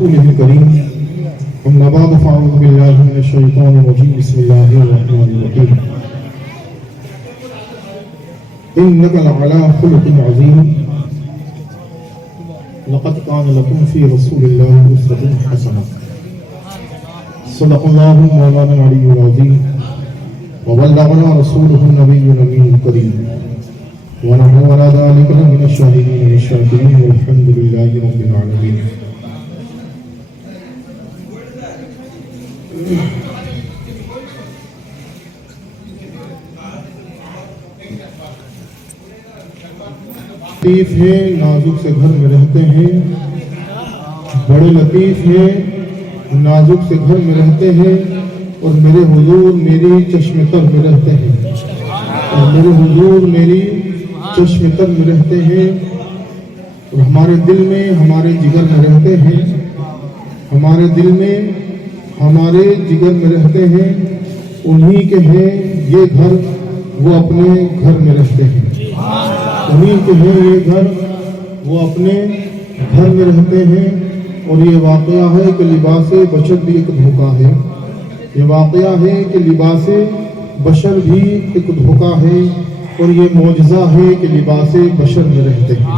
ورسوله الكريم أما بعد فأعوذ بالله من الشيطان الرجيم بسم الله الرحمن الرحيم إنك لعلى خلق عظيم لقد كان لكم في رسول الله أسوة حسنة صدق الله مولانا العلي العظيم وبلغنا رسوله النبي الأمين الكريم ونحن على ذلك من الشاهدين والشاكرين والحمد لله رب العالمين. لطیف ہیں نازک سے گھر میں رہتے ہیں، بڑے لطیف ہیں نازک سے گھر میں رہتے ہیں، اور میرے حضور میری چشم تر میں رہتے ہیں، اور میرے حضور میری چشم تر میں رہتے ہیں، اور ہمارے دل میں ہمارے جگر میں رہتے ہیں، ہمارے دل میں ہمارے جگر میں رہتے ہیں، انہی کے ہیں یہ گھر، وہ اپنے گھر میں رہتے ہیں، انہی کے ہیں یہ گھر، وہ اپنے گھر میں رہتے ہیں. اور یہ واقعہ ہے کہ لباس بشر بھی ایک دھوکہ ہے، یہ واقعہ ہے کہ لباس بشر بھی ایک دھوکہ ہے، اور یہ معجزہ ہے کہ لباس بشر میں رہتے ہیں،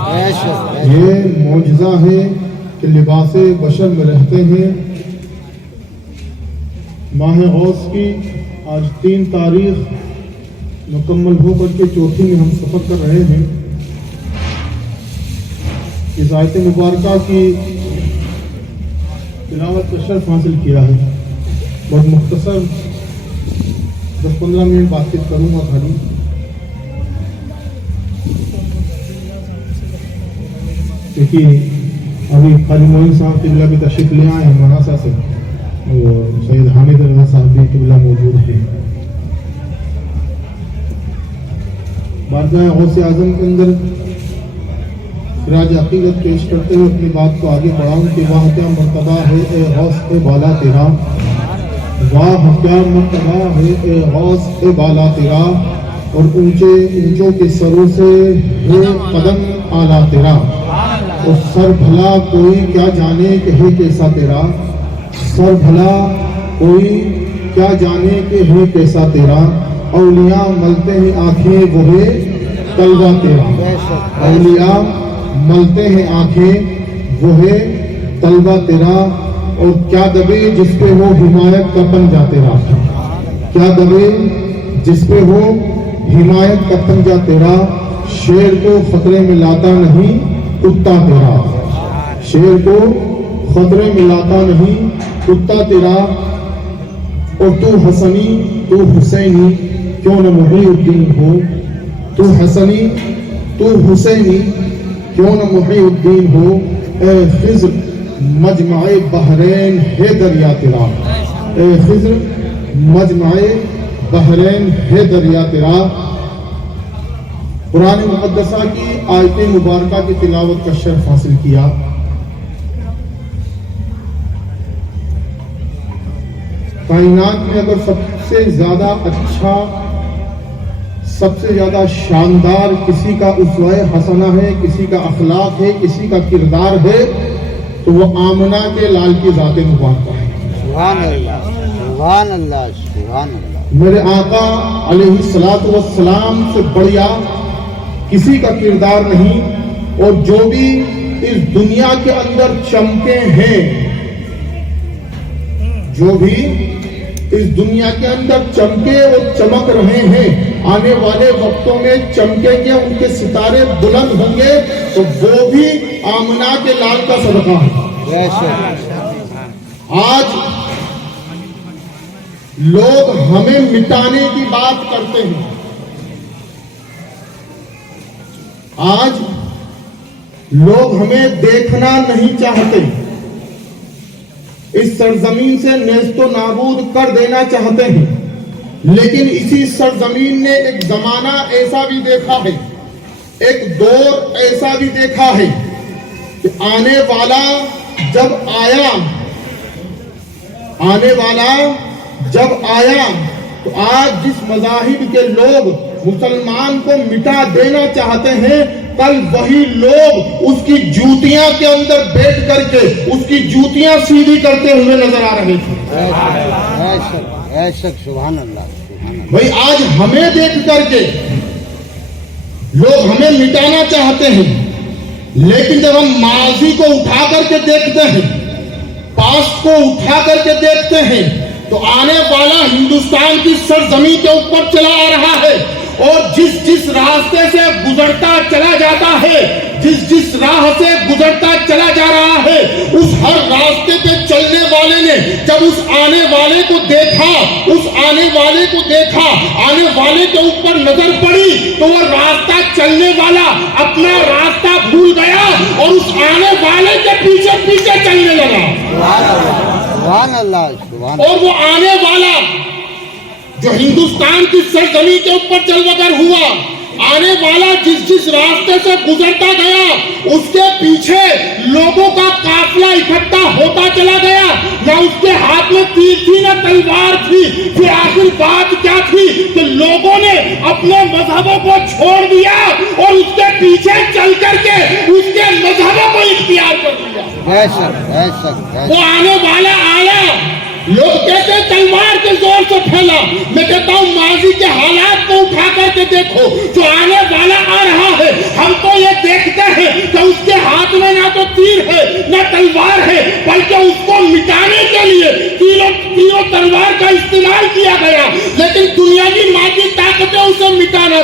یہ معجزہ ہے کہ لباس بشر میں رہتے ہیں. ماہ غوث کی آج 3 تاریخ مکمل ہو کر کے چوتھی میں ہم سفر کر رہے ہیں. اس آیت مبارکہ کی تلاوت کا شرف حاصل کیا ہے. بہت مختصر 10-15 منٹ بات چیت کروں گا خالی. کیونکہ ابھی خالی معین صاحب قبلہ کی تشریف لے آئے ہیں مناسا سے، اور سید حامد رضا صاحب بھی قبلہ موجود ہیں. بارگاہ غوث اعظم کے اندر خراج عقیدت پیش کرتے ہوئے اپنی بات کو آگے بڑھاؤں کہ واہ کیا مرتبہ ہے اے غوث اے بالا تیرا، واہ کیا مرتبہ ہے اے غوث اے بالا تیرا، اور اونچوں کے سروں سے ہے قدم اعلیٰ تیرا، اور سر بھلا کوئی کیا جانے کہ ہے کیسا تیرا، سر بھلا کوئی کیا جانے کہ ہے کیسا تیرا، اولیاء ملتے ہیں آنکھیں وہ ہے طلبہ تیرا، اولیاء ملتے ہیں آنکھیں وہ ہے طلبہ تیرا، اور کیا دبے جس پہ ہو حمایت کا پنجہ تیرا، کیا دبے جس پہ ہو حمایت کا پنجہ تیرا، شیر کو خطرے میں لاتا نہیں کتا تیرا، شیر کو خطرے میں لاتا نہیں کتا تیرا، اور تو حسنی تو حسینی کیوں نہ محی الدین ہو، تو حسنی تو حسینی کیوں نہ محی الدین ہو، اے خضر مجمع بحرین ہے دریا تیرا، اے خضر مجمع بحرین ہے دریا تیرا. قرآن مقدسہ کی آیت مبارکہ کی تلاوت کا شرف حاصل کیا. کائنات میں اگر سب سے زیادہ اچھا، سب سے زیادہ شاندار کسی کا اسوہ حسنہ ہے، کسی کا اخلاق ہے، کسی کا کردار ہے، تو وہ آمنہ کے لال کی ذات مبارکہ ہے. سبحان اللہ سبحان اللہ سبحان اللہ. میرے آقا علیہ الصلوۃ والسلام سے بڑھیا کسی کا کردار نہیں، اور جو بھی اس دنیا کے اندر چمکے ہیں، جو بھی اس دنیا کے اندر چمکے اور چمک رہے ہیں، آنے والے وقتوں میں چمکیں گے، ان کے ستارے بلند ہوں گے، تو وہ بھی آمنہ کے لال کا صدقہ ہے. آج لوگ ہمیں مٹانے کی بات کرتے ہیں، آج لوگ ہمیں دیکھنا نہیں چاہتے، اس سرزمین سے نیست و نابود کر دینا چاہتے ہیں. لیکن اسی سرزمین نے ایک زمانہ ایسا بھی دیکھا ہے، ایک دور ایسا بھی دیکھا ہے کہ آنے والا جب آیا تو آج جس مذاہب کے لوگ مسلمان کو مٹا دینا چاہتے ہیں، کل وہی لوگ اس کی جوتیاں کے اندر بیٹھ کر کے اس کی جوتیاں سیدھی کرتے ہوئے نظر آ رہے تھے. ایسا سبحان اللہ. بھائی آج ہمیں دیکھ کر کے لوگ ہمیں مٹانا چاہتے ہیں، لیکن جب ہم ماضی کو اٹھا کر کے دیکھتے ہیں، پاسٹ کو اٹھا کر کے دیکھتے ہیں، تو آنے والا ہندوستان کی سرزمین کے اوپر چلا آ رہا ہے، اور جس راستے سے گزرتا چلا جاتا ہے، جس راہ سے گزرتا چلا جا رہا ہے، اس ہر راستے پہ چلنے والے نے جب اس آنے والے کو دیکھا، آنے والے کے اوپر نظر پڑی، تو وہ راستہ چلنے والا اپنا راستہ بھول گیا اور اس آنے والے کے پیچھے پیچھے چلنے لگا. سبحان اللہ. اور وہ آنے والا جو ہندوستان کی سرزمین کے اوپر چل بگر ہوا، آنے والا جس راستے سے گزرتا گیا، اس کے پیچھے لوگوں کا قافلہ اکٹھا ہوتا چلا گیا. نہ اس کے ہاتھ میں تیر تھی نہ تلوار تھی. پھر آخر بات کیا تھی کہ لوگوں نے اپنے مذہبوں کو چھوڑ دیا اور اس کے پیچھے چل کر کے اس کے مذہبوں کو اختیار کر لیا. وہ آنے والا آیا، لوگ کہتے ہیں تلوار کے زور سے پھیلا. میں کہتا ہوں ماضی کے حالات کو اٹھا کر کے دیکھو، جو آنے والا آ رہا ہے، ہم تو یہ دیکھتے ہیں کہ اس کے ہاتھ میں نہ تو تیر ہے نہ تلوار ہے، بلکہ اس کو مٹانے کے لیے تیروں تلوار کا استعمال کیا گیا، لیکن دنیا کی مادی طاقتیں اسے مٹا نہ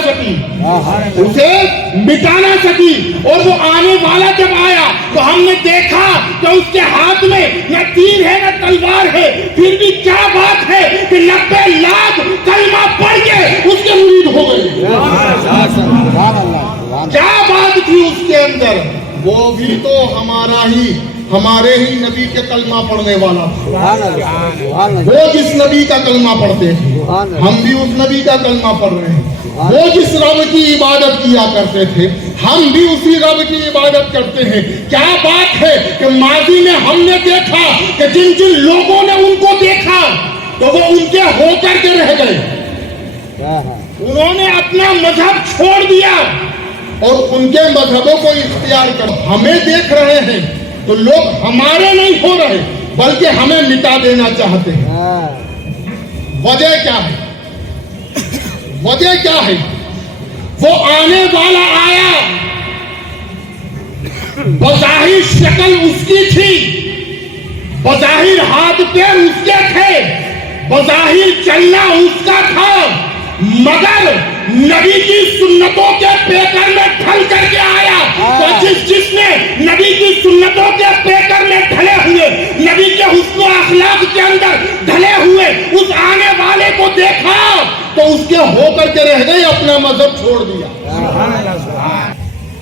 سکی. اور وہ آنے والا جب آیا تو ہم نے دیکھا کہ اس کے ہاتھ میں نہ تیر ہے نہ تلوار ہے. پھر بھی کیا بات ہے کہ 90 لاکھ کلمہ پڑھ کے اس کے مرید ہو گئے. کیا بات تھی اس کے اندر؟ وہ بھی تو ہمارے ہی نبی کے کلمہ پڑھنے والا تھا. وہ جس نبی کا کلمہ پڑھتے ہیں، ہم بھی اس نبی کا کلمہ پڑھ رہے ہیں. وہ جس رب کی عبادت کیا کرتے تھے، ہم بھی اسی رب کی عبادت کرتے ہیں. کیا بات ہے کہ ماضی میں ہم نے دیکھا کہ جن لوگوں نے ان کو دیکھا تو وہ ان کے ہو کر کے رہ گئے. انہوں نے اپنا مذہب چھوڑ دیا اور ان کے مذہبوں کو اختیار کر. ہمیں دیکھ رہے ہیں تو لوگ ہمارے نہیں ہو رہے بلکہ ہمیں مٹا دینا چاہتے ہیں. وجہ کیا ہے؟ وہ آنے والا آیا، بظاہر شکل اس کی تھی، بظاہر ہاتھ پیر اس کے تھے، بظاہر چلنا اس کا تھا، مگر نبی کی سنتوں کے پیکر میں ڈھل کر کے آیا. تو جس نے نبی کی سنتوں کے پیکر میں ڈھلے ہوئے، نبی کے حسن و اخلاق کے اندر ڈھلے ہوئے اس آنے والے کو دیکھا تو اس کے ہو کر کے رہ گئے، اپنا مذہب چھوڑ دیا.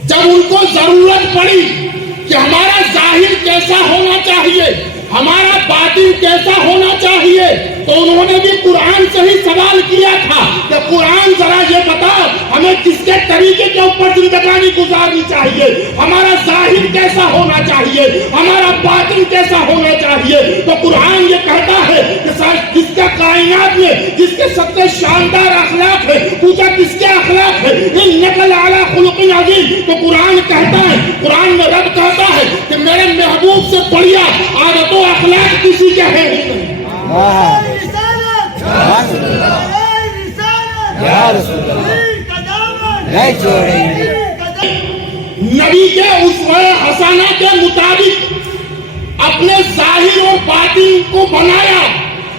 جب ان کو ضرورت پڑی کہ ہمارا ظاہر کیسا ہونا چاہیے، ہمارا باطن کیسا ہونا چاہیے، تو انہوں نے بھی قرآن سے ہی سوال کیا تھا کہ قرآن ذرا یہ بتا ہمیں کس کے طریقے کے اوپر زندگانی گزارنی چاہیے، ہمارا ظاہر کیسا ہونا چاہیے، ہمارا باطن کیسا ہونا چاہیے. تو قرآن یہ کہتا ہے کہ جس کا کائنات میں جس کے سب سے شاندار اخلاق ہے، پوچھا کس کے اخلاق ہے، انک لعلی خلق عظیم. تو قرآن کہتا ہے، قرآن میں رب کہتا ہے کہ میرے محبوب سے بڑھیا عادت و اخلاق کسی کے ہیں ہی نہیں. نبی کے اسوہ حسنہ کے مطابق اپنے ظاہر اور باطن کو بنایا،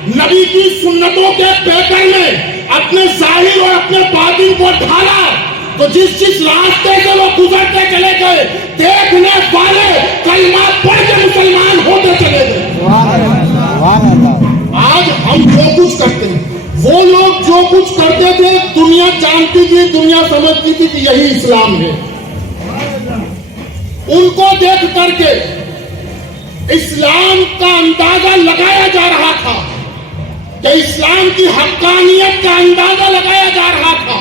نبی کی سنتوں کے پیکر میں اپنے ظاہر اور اپنے باطن کو ڈھالا. تو جس راستے سے وہ گزرتے چلے گئے، دیکھنے والے کلمہ پڑھ کے مسلمان ہوتے چلے گئے. آج ہم جو کچھ کرتے ہیں، وہ لوگ جو کچھ کرتے تھے، دنیا جانتی تھی، دنیا سمجھتی تھی کہ یہی اسلام ہے. ان کو دیکھ کر کے اسلام کا اندازہ لگایا جا رہا تھا، کہ اسلام کی حقانیت کا اندازہ لگایا جا رہا تھا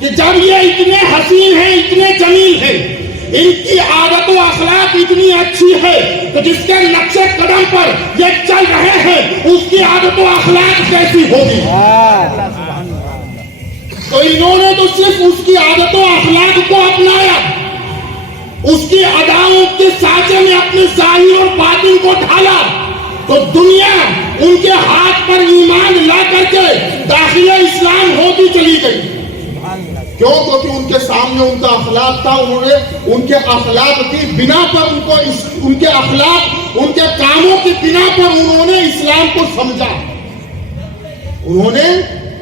کہ جب یہ اتنے حسین ہیں، اتنے جمیل ہیں، ان کی عادت و اخلاق اتنی اچھی ہے، تو جس کے نقش قدم پر یہ چل رہے ہیں اس کی عادت و اخلاق کیسی ہوگی. تو انہوں نے تو صرف اس کی عادت و اخلاق کو اپنایا، اس کی اداؤں کے سانچے میں اپنے ظاہر اور باطن کو ڈھالا تو دنیا ان کے ہاتھ پر ایمان لا کر کے داخل اسلام ہوتی چلی گئی. کیوں؟ کیونکہ ان کے سامنے ان کا اخلاق تھا. انہوں نے ان کے اخلاق کی بنا پر ان کے اخلاق، ان کے کاموں کی بنا پر انہوں نے اسلام کو سمجھا. انہوں نے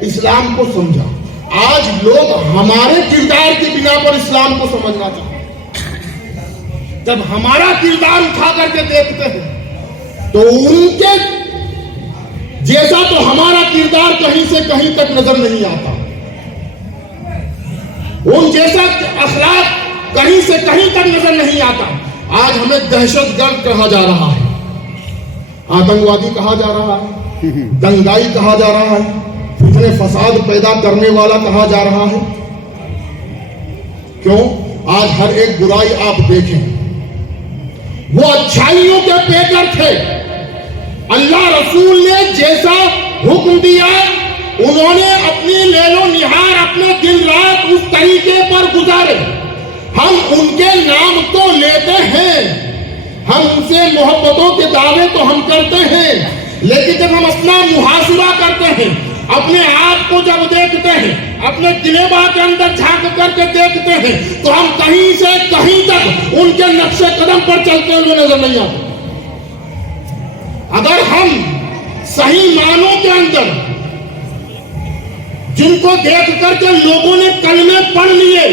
اسلام کو سمجھا. آج لوگ ہمارے کردار کی بنا پر اسلام کو سمجھنا چاہتے ہیں. جب ہمارا کردار اٹھا کر کے دیکھتے ہیں تو ان کے جیسا تو ہمارا کردار کہیں سے کہیں تک نظر نہیں آتا. ان جیسا اخلاق کہیں سے کہیں تک نظر نہیں آتا. آج ہمیں دہشت گرد کہا جا رہا ہے، آتنکوادی کہا جا رہا ہے، دنگائی کہا جا رہا ہے، فتنے فساد پیدا کرنے والا کہا جا رہا ہے. کیوں؟ آج ہر ایک برائی آپ دیکھیں، وہ اچھائیوں کے پیکر تھے. اللہ رسول نے جیسا حکم دیا انہوں نے اپنی لیل و نہار، اپنے دن رات اس طریقے پر گزارے. ہم ان کے نام تو لیتے ہیں، ہم ان سے محبتوں کے دعوے تو ہم کرتے ہیں، لیکن جب ہم اپنا محاسبہ کرتے ہیں، اپنے آپ کو جب دیکھتے ہیں، اپنے گلیبہ کے اندر جھانک کر کے دیکھتے ہیں تو ہم کہیں سے کہیں تک ان کے نقش قدم پر چلتے ہوئے نظر نہیں آتے. اگر ہم صحیح معنوں کے اندر جن کو دیکھ کر کے لوگوں نے کلمے پڑھ لیے،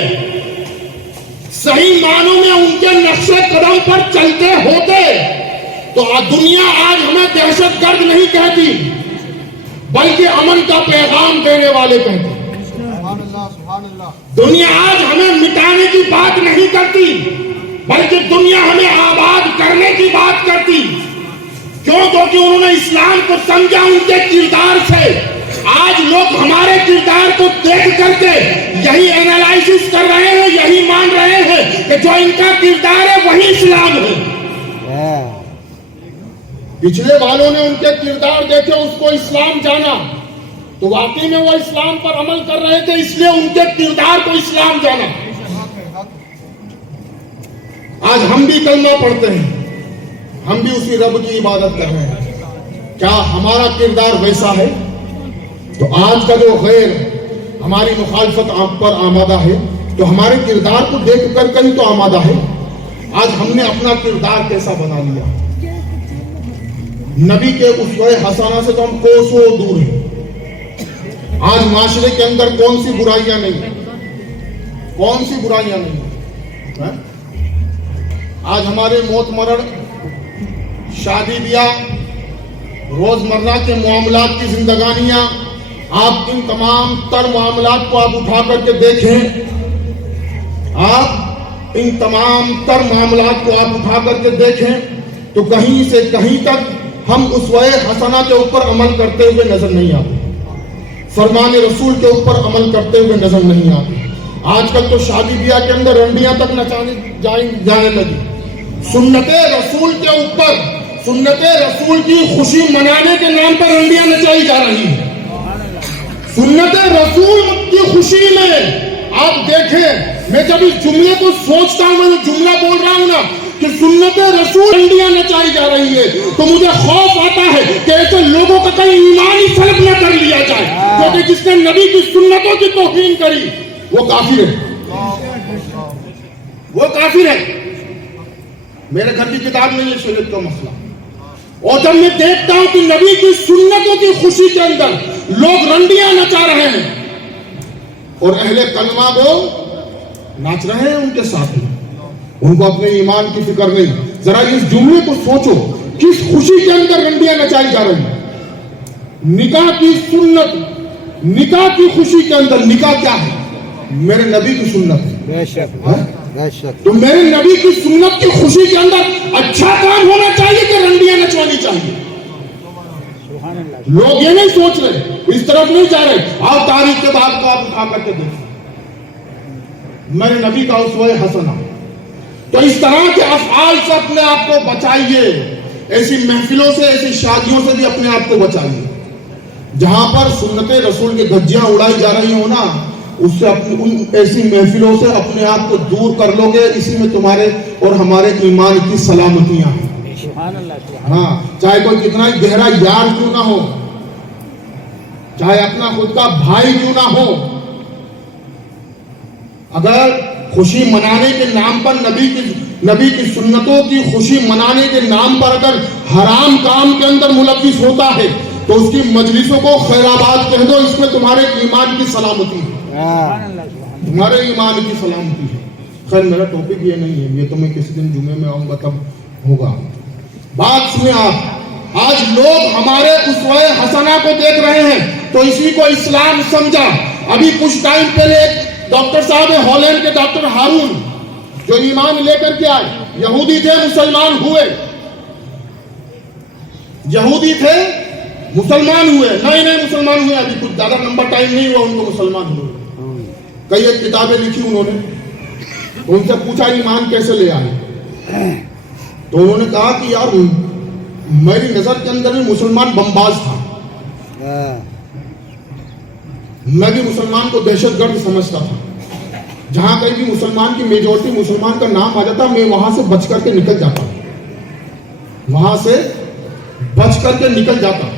صحیح معنوں میں ان کے نقش قدم پر چلتے ہوتے تو دنیا آج ہمیں دہشت گرد نہیں کہتی بلکہ امن کا پیغام دینے والے کہتے. دنیا آج ہمیں مٹانے کی بات نہیں کرتی بلکہ دنیا ہمیں آباد کرنے کی بات کرتی. کیوں؟ کیونکہ انہوں نے اسلام کو سمجھا ان کے کردار سے. آج لوگ ہمارے کردار کو دیکھ کر کے یہی اینالائسس کر رہے ہیں، یہی مان رہے ہیں کہ جو ان کا کردار ہے وہی اسلام ہے. پچھلے والوں نے ان کے کردار دیکھے، اس کو اسلام جانا تو واقعی میں وہ اسلام پر عمل کر رہے تھے، اس لیے ان کے کردار کو اسلام جانا. آج ہم بھی کلمہ پڑھتے ہیں، ہم بھی اسی رب کی عبادت کر رہے ہیں. کیا ہمارا کردار ویسا ہے؟ تو آج کا جو غیر ہماری مخالفت آپ پر آمادہ ہے تو ہمارے کردار کو دیکھ کر کہیں تو آمادہ ہے. آج ہم نے اپنا کردار کیسا بنا لیا؟ نبی کے اسوہ حسنہ سے تو ہم کوسوں دور ہیں. آج معاشرے کے اندر کون سی برائیاں نہیں، کون سی برائیاں نہیں. آج ہمارے موت مرن، شادی بیاہ، روزمرہ کے معاملات کی زندگانیاں، آپ ان تمام تر معاملات کو آپ اٹھا کر کے دیکھیں، آپ ان تمام تر معاملات کو آپ اٹھا کر کے دیکھیں تو کہیں سے کہیں تک ہم اسوہ حسنہ کے اوپر عمل کرتے ہوئے نظر نہیں آتے، فرمان رسول کے اوپر عمل کرتے ہوئے نظر نہیں آتے. آج کل تو شادی بیاہ کے اندر رنڈیاں تک نچانے جانے لگی. سنت رسول کے اوپر، سنت رسول کی خوشی منانے کے نام پر رنڈیاں نچائی جا رہی ہیں. سنت رسول کی خوشی میں آپ دیکھیں، میں جب اس جملے کو سوچتا ہوں، میں جو جملہ بول رہا ہوں نا کہ سنت رسول رنڈیاں نچائی جا رہی ہے تو مجھے خوف آتا ہے کہ ایسے لوگوں کا کہیں ایمان ہی سلب نہ کر لیا جائے، کیونکہ جس نے نبی کی سنتوں کی توہین کری وہ کافر ہے، وہ کافر ہے. میرے گھر کی کتاب میں یہ شریعت کا مسئلہ. اور جب میں دیکھتا ہوں کہ نبی کی سنتوں کی خوشی کے اندر لوگ رنڈیاں نچا رہے ہیں اور اہل کلمہ وہ ناچ رہے ہیں ان کے ساتھ، ان کو اپنے ایمان کی فکر نہیں. ذرا اس جملے کو سوچو، کس خوشی کے اندر رنڈیاں نچائی جا رہی ہیں. نکاح کی سنت، نکاح کی خوشی کے اندر نکاح کیا ہے؟ میرے نبی کی سنت ہے. بے شک. تو میرے نبی کی سنت کی خوشی کے اندر اچھا کام ہونا چاہیے کہ رنڈیاں نچوانی چاہیے. لوگ یہ نہیں سوچ رہے، اس طرف نہیں جا رہے. آپ تاریخ کے بعد کو آپ اٹھا کر کے دیکھیں، میرے نبی کا اسوہ حسنہ. تو اس طرح کے افعال سے اپنے آپ کو بچائیے، ایسی محفلوں سے، ایسی شادیوں سے بھی اپنے آپ کو بچائیے جہاں پر سنت رسول کی دھجیاں اڑائی جا رہی ہوں نا. اس سے ان ایسی محفلوں سے اپنے آپ کو دور کر لو گے. اسی میں تمہارے اور ہمارے ایمان کی سلامتیاں ہیں. ہاں چاہے کوئی کتنا ہی گہرا یار کیوں نہ ہو, چاہے اپنا خود کا بھائی کیوں نہ ہو, اگر خوشی منانے کے نام پر نبی کی سنتوں کی خوشی منانے کے نام پر اگر حرام کام کے اندر ملوث ہوتا ہے تو اس کی مجلسوں کو خیرآباد کہہ دو. اس میں تمہارے ایمان کی سلامتی ہے, تمہارے ایمان کی سلامتی ہے. خیر میرا ٹاپک یہ نہیں ہے, یہ تو میں کسی دن جمعے میں آؤں گا تب ہوگا. بات سنیں آپ, آج لوگ ہمارے اسوہ حسنہ کو دیکھ رہے ہیں تو اسی کو اسلام سمجھا. ابھی کچھ ٹائم پہلے ایک ڈاکٹر صاحب ہالینڈ کے ڈاکٹر ہارون جو ایمان لے کر کے آئے, یہودی تھے مسلمان ہوئے, یہودی تھے مسلمان ہوئے, نئے مسلمان ہوئے, ابھی کچھ زیادہ لمبا ٹائم نہیں ہوا ان کو مسلمان ہوئے. کئی ایک کتابیں لکھی انہوں نے, ان سے پوچھا ایمان کیسے لے آئے, تو انہوں نے کہا کہ یار میری نظر کے اندر بھی مسلمان بمباز تھا, میں بھی مسلمان کو دہشت گرد سمجھتا تھا. جہاں کہیں بھی مسلمان کی میجورٹی مسلمان کا نام آ جاتا میں وہاں سے بچ کر کے نکل جاتا, وہاں سے بچ کر کے نکل جاتا.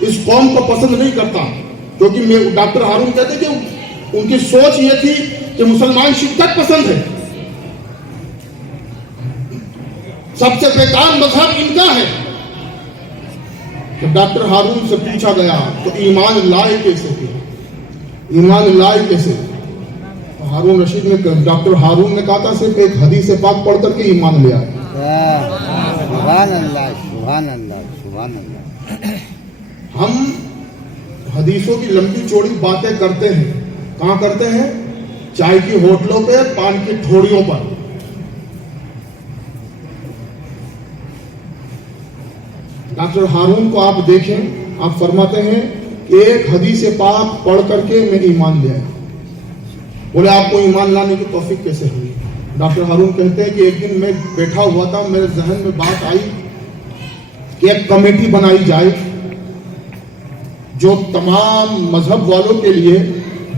اس قوم کو پسند نہیں کرتا, کیونکہ ڈاکٹر ہارون کہتے کہ ان کی سوچ یہ تھی کہ مسلمان شدت پسند ہے, سب سے بیکار مذہب ان کا ہے. جب ڈاکٹر ہارون سے پوچھا گیا تو ایمان لائے کیسے تھے, ایمان لائے کیسے, ہارون رشید نے ڈاکٹر ہارون نے کہا تھا صرف ایک حدیث پاک پڑھ کر کے ایمان لے آئے. سبحان اللہ, سبحان اللہ, سبحان اللہ. ہم حدیثوں کی لمبی چوڑی باتیں کرتے ہیں, کہاں کرتے ہیں, چائے کی ہوٹلوں پہ, پان کی ٹھوڑیوں پر. ڈاکٹر ہارون کو آپ دیکھیں, آپ فرماتے ہیں ایک حدیث پاک پڑھ کر کے میں ایمان لے آیا. بولے آپ کو ایمان لانے کی توفیق کیسے ہوئی؟ ڈاکٹر ہارون کہتے ہیں کہ ایک دن میں بیٹھا ہوا تھا, میرے ذہن میں بات آئی کہ ایک کمیٹی بنائی جائے جو تمام مذہب والوں کے لیے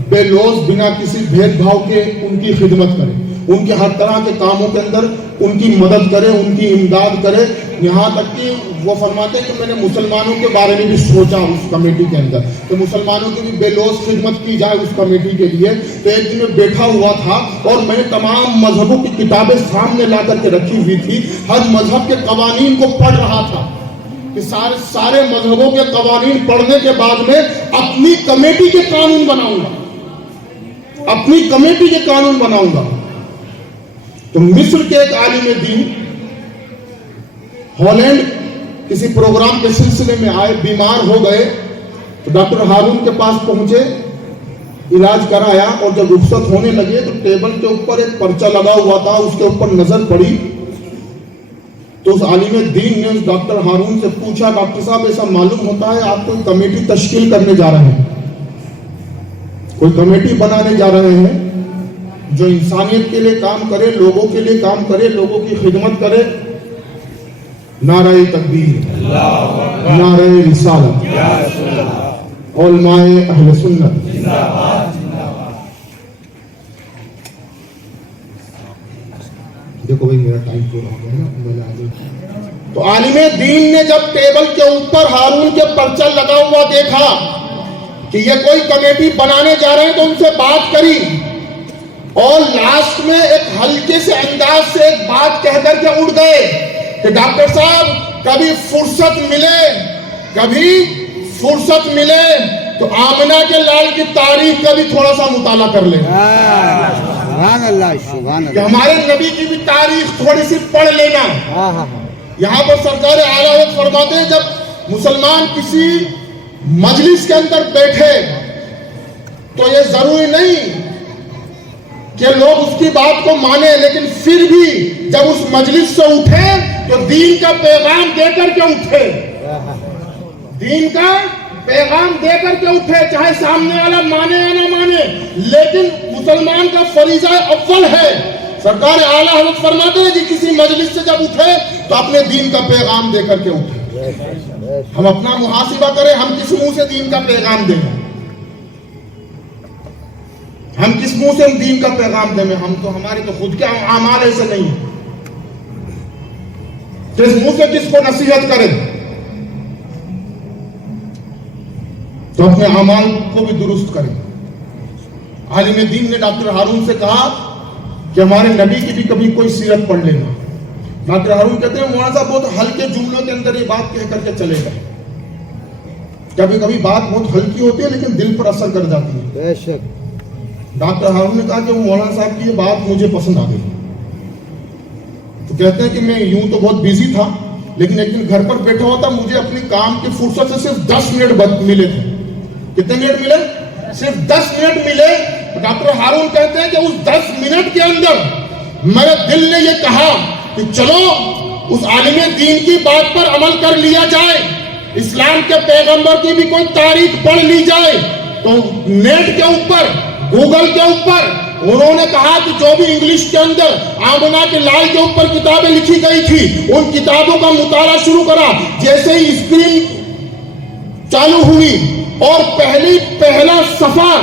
بے لوث بنا کسی بھید بھاؤ کے ان کی خدمت کرے, ان کے ہر طرح کے کاموں کے اندر ان کی مدد کرے, ان کی امداد کرے. یہاں تک کہ وہ فرماتے ہیں کہ میں نے مسلمانوں کے بارے میں بھی سوچا اس کمیٹی کے اندر کہ مسلمانوں کی بھی بے لوث خدمت کی جائے اس کمیٹی کے لیے. تو ایک دن میں بیٹھا ہوا تھا اور میں نے تمام مذہبوں کی کتابیں سامنے لا کر کے رکھی ہوئی تھی, ہر مذہب کے قوانین کو پڑھ رہا تھا کہ سارے مذہبوں کے قوانین پڑھنے کے بعد میں اپنی کمیٹی کے قانون بناؤں گا, اپنی کمیٹی کے قانون بناؤں گا. تو مصر کے ایک عالم دین ہالینڈ کسی پروگرام کے سلسلے میں آئے, بیمار ہو گئے, تو ڈاکٹر ہارون کے پاس پہنچے, علاج کرایا, اور جب رخصت ہونے لگے تو ٹیبل کے اوپر ایک پرچہ لگا ہوا تھا, اس کے اوپر نظر پڑی تو اس عالم دین نے اس ڈاکٹر ہارون سے پوچھا ڈاکٹر صاحب ایسا معلوم ہوتا ہے آپ کوئی کمیٹی تشکیل کرنے جا رہے ہیں, کوئی کمیٹی بنانے جا رہے ہیں جو انسانیت کے لیے کام کرے, لوگوں کے لیے کام کرے, لوگوں کی خدمت کرے. نعرہ تکبیر, نعرہ رسالت, علماء اہل سنت. دیکھو بھائی میرا ٹائم پورا ہو گیا. تو عالم دین نے جب ٹیبل کے اوپر ہارون کے پرچہ لگا ہوا دیکھا کہ یہ کوئی کمیٹی بنانے جا رہے ہیں تو ان سے بات کری, اور لاسٹ میں ایک ہلکے سے انداز سے ایک بات کہہ کر کے اٹھ گئے کہ ڈاکٹر صاحب کبھی فرصت ملے تو آمنہ کے لال کی تاریخ کا بھی تھوڑا سا مطالعہ کر لیں. سبحان اللہ, سبحان کہ اللہ. ہمارے نبی کی بھی تاریخ تھوڑی سی پڑھ لینا. یہاں پر سرکار اعلیٰ حضرت فرماتے ہیں جب مسلمان کسی مجلس کے اندر بیٹھے تو یہ ضروری نہیں کہ لوگ اس کی بات کو مانیں, لیکن پھر بھی جب اس مجلس سے اٹھے تو دین کا پیغام دے کر کے اٹھے, دین کا پیغام دے کر کے اٹھے, چاہے سامنے والا مانے یا نہ مانے, لیکن مسلمان کا فریضہ اول ہے. سرکار اعلیٰ حضرت فرماتے ہیں کہ کسی مجلس سے جب اٹھے تو اپنے دین کا پیغام دے کر کے اٹھے. ہم اپنا محاسبہ کریں, ہم کس منہ سے دین کا پیغام دیں, ہم کس منہ سے ہم دین کا پیغام دیں؟ ہم تو ہمارے تو خود کے اعمال ایسے نہیں ہیں، کس منہ سے کس کو نصیحت کریں؟ تو اپنے اعمال کو بھی درست کریں۔ عالم دین نے ڈاکٹر ہارون سے کہا کہ ہمارے نبی کی بھی کبھی کوئی سیرت پڑھ لینا۔ ڈاکٹر ہارون کہتے ہیں مولانا صاحب بہت ہلکے جملوں کے اندر یہ بات کہہ کر کے چلے گئے، کبھی کبھی بات بہت ہلکی ہوتی ہے لیکن دل پر اثر کر جاتی ہے۔ بے شک۔ ڈاکٹر ہارون نے کہا کہ وہ مولانا صاحب کی یہ بات مجھے پسند آ گئی۔ تو کہتے ہیں کہ میں یوں تو بہت بیزی تھا لیکن ایک دن گھر پر بیٹھا ہوا تھا، مجھے اپنی کام کی فرصت سے صرف 10 منٹ ملے تھے۔ کتنے منٹ ملے؟ صرف 10 منٹ ملے۔ ڈاکٹر ہارون کہتے ہیں کہ اس 10 منٹ کے اندر میرے دل نے یہ کہا کہ چلو اس عالم دین کی بات پر عمل کر لیا جائے، اسلام کے پیغمبر کی بھی کوئی تاریخ پڑھ لی جائے۔ تو نیٹ کے اوپر، گوگل کے اوپر انہوں نے کہا کہ جو بھی انگلش کے اندر آمنہ کے لال کے اوپر کتابیں لکھی گئی تھی ان کتابوں کا مطالعہ شروع کرا۔ جیسے ہی اسکرین چالو ہوئی اور پہلا صفحہ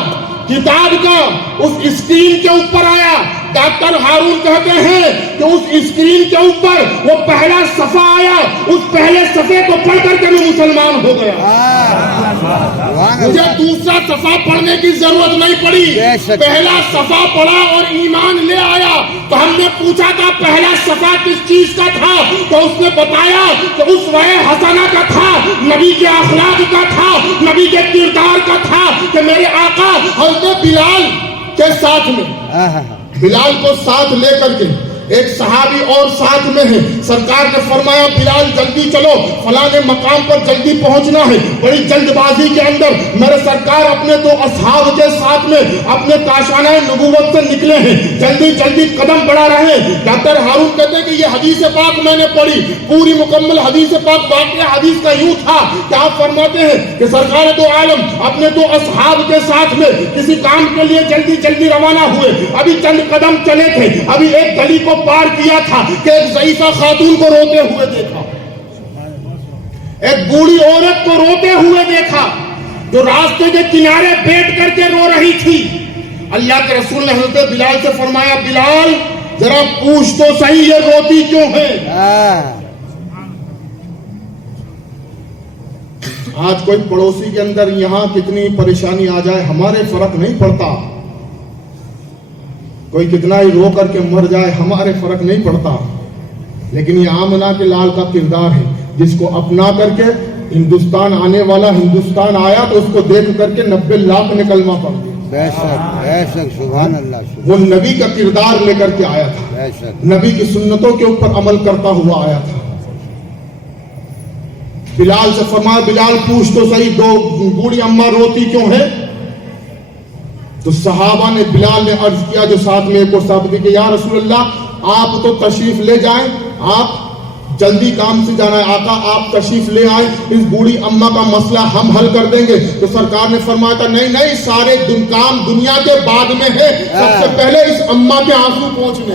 کتاب کا اس اسکرین کے اوپر آیا، ڈاکٹر ہارون کہتے ہیں کہ اس اسکرین کے اوپر وہ پہلا صفحہ آیا، اس پہلے صفحے کو پڑھ کر کے میں مسلمان ہو گیا۔ مجھے دوسرا صفحہ پڑھنے کی ضرورت نہیں پڑی، پہلا صفحہ پڑھا اور ایمان لے آیا۔ تو ہم نے پوچھا تھا پہلا صفحہ کس چیز کا تھا؟ تو اس نے بتایا کہ اسوہ حسنہ کا تھا، نبی کے اخلاق کا تھا، نبی کے کردار کا تھا کہ میرے آقا حضرت بلال کے ساتھ میں، بلال کو ساتھ لے کر کے ایک صحابی اور ساتھ میں ہے، سرکار نے فرمایا بلال جلدی چلو، فلاں مقام پر جلدی پہنچنا ہے۔ بڑی جلد بازی کے اندر میرے سرکار اپنے دو اصحاب کے ساتھ میں اپنے کاشانہ نبوت سے نکلے ہیں، جلدی جلدی قدم بڑھا رہے ہیں۔ ڈاکٹر ہارون کہتے ہیں کہ یہ حدیث پاک میں نے پڑھی، پوری مکمل حدیث پاک، واقعہ حدیث کا یوں تھا کہ آپ فرماتے ہیں کہ سرکار دو عالم اپنے دو اصحاب کے ساتھ میں کسی کام کے لیے جلدی جلدی روانہ ہوئے، ابھی چند قدم چلے تھے، ابھی ایک گلی کو پار کیا تھا کہ ایک ضعیفہ خاتون کو روتے ہوئے دیکھا، ایک بوڑھی عورت کو روتے ہوئے دیکھا جو راستے کے کنارے بیٹھ کر کے رو رہی تھی۔ اللہ کے رسول نے حضرت بلال سے فرمایا بلال ذرا پوچھ تو صحیح یہ روتی کیوں ہے؟ آج کوئی پڑوسی کے اندر یہاں کتنی پریشانی آ جائے ہمارے فرق نہیں پڑتا، کوئی کتنا ہی رو کر کے مر جائے ہمارے فرق نہیں پڑتا، لیکن یہ آمنہ کے لال کا کردار ہے جس کو اپنا کر کے ہندوستان آنے والا ہندوستان آیا تو اس کو دیکھ کر کے 90 لاکھ نے کلمہ پڑھ دیا۔ بے شک سبحان اللہ۔ وہ نبی کا کردار لے کر کے آیا تھا، نبی کی سنتوں کے اوپر عمل کرتا ہوا آیا تھا۔ بلال سے فرمایا بلال پوچھ تو صحیح دو بوڑھی اماں روتی کیوں ہے؟ تو صحابہ نے بلال نے عرض کیا جو ساتھ میں ایک اور صحابہ کہ یا رسول اللہ آپ تو تشریف لے جائیں، آپ جلدی کام سے جانا ہے، آقا آپ تشریف لے آئیں، اس بوڑھی اماں کا مسئلہ ہم حل کر دیں گے۔ تو سرکار نے فرمایا تھا نہیں نہیں، سارے کام دنیا کے بعد میں ہے، سب سے پہلے اس اماں کے آنسو پہنچنے،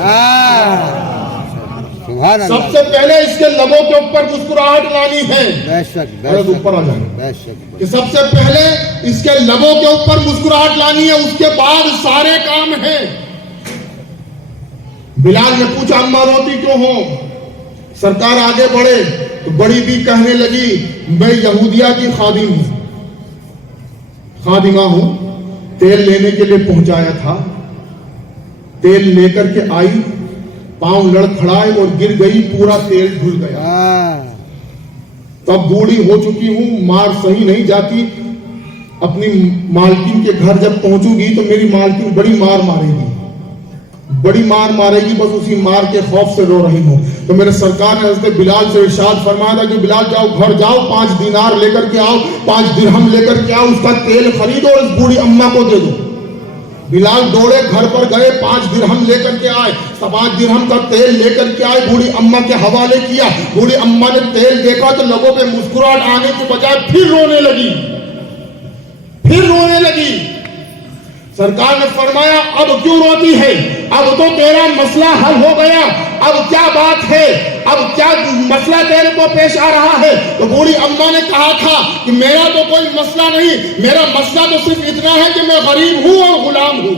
سب سے پہلے اس کے لبوں کے اوپر مسکراہٹ لانی ہے، اوپر آ جائیں کہ سب سے پہلے اس کے لبوں کے اوپر مسکراہٹ لانی ہے، اس کے بعد سارے کام ہیں۔ بلال نے پوچھا اماں روتی کیوں ہو؟ سرکار آگے بڑھے تو بڑی بھی کہنے لگی میں یہودیہ کی خادمہ ہوں، تیل لینے کے لیے پہنچایا تھا، تیل لے کر کے آئی، پاؤں لڑکھڑائے اور گر گئی، پورا تیل دھل گیا۔ تب بوڑھی ہو چکی ہوں، مار صحیح نہیں جاتی، اپنی مالکین کے گھر جب پہنچوں گی تو میری مالکین بڑی مار مارے گی، بڑی مار مارے گی، بس اسی مار کے خوف سے رو رہی ہوں۔ تو میرے سرکار نے حضرت بلال سے ارشاد فرمایا تھا کہ بلال جاؤ گھر جاؤ، 5 دینار لے کر کے آؤ، 5 درہم لے کر کے آؤ، اس کا تیل خریدو اور اس بوڑھی اماں کو دے دو۔ بلال دوڑے گھر پر گئے، 5 درہم لے کر کے آئے، 5 درہم کا تیل لے کر کے آئے، بوڑھی اماں کے حوالے کیا۔ بوڑھی اماں نے تیل دیکھا تو لوگوں پہ مسکراہٹ آنے کے بجائے پھر رونے لگی۔ سرکار نے فرمایا اب کیوں روتی ہے؟ اب تو تیرا مسئلہ حل ہو گیا، اب کیا بات ہے، اب کیا مسئلہ تیرے کو پیش آ رہا ہے؟ تو بوڑھی اماں نے کہا تھا کہ میرا تو کوئی مسئلہ نہیں، میرا مسئلہ تو صرف اتنا ہے کہ میں غریب ہوں اور غلام ہوں۔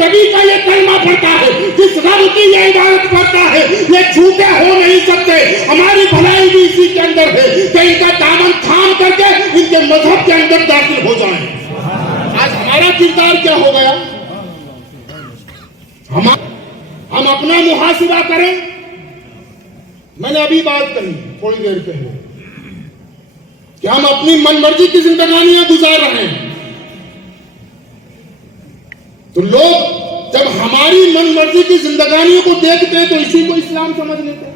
نبی کا یہ کلمہ پڑھتا ہے، جس رب کی یہ عبادت کرتا ہے، یہ جھوٹے ہو نہیں سکتے. ہماری بھلائی بھی اسی کے اندر ہے کہ ان کا دامن تھام کر کے ان کے مذہب کے اندر داخل ہو جائیں. آج ہمارا کردار کیا ہو گیا؟ ہم اپنا محاسبہ کریں. میں نے ابھی بات کہی تھوڑی دیر پہلے کہ ہم اپنی من مرضی کی زندگانیاں گزار رہے ہیں. تو لوگ جب ہماری من مرضی کی زندگانیوں کو دیکھتے ہیں تو اسی کو اسلام سمجھ لیتے ہیں.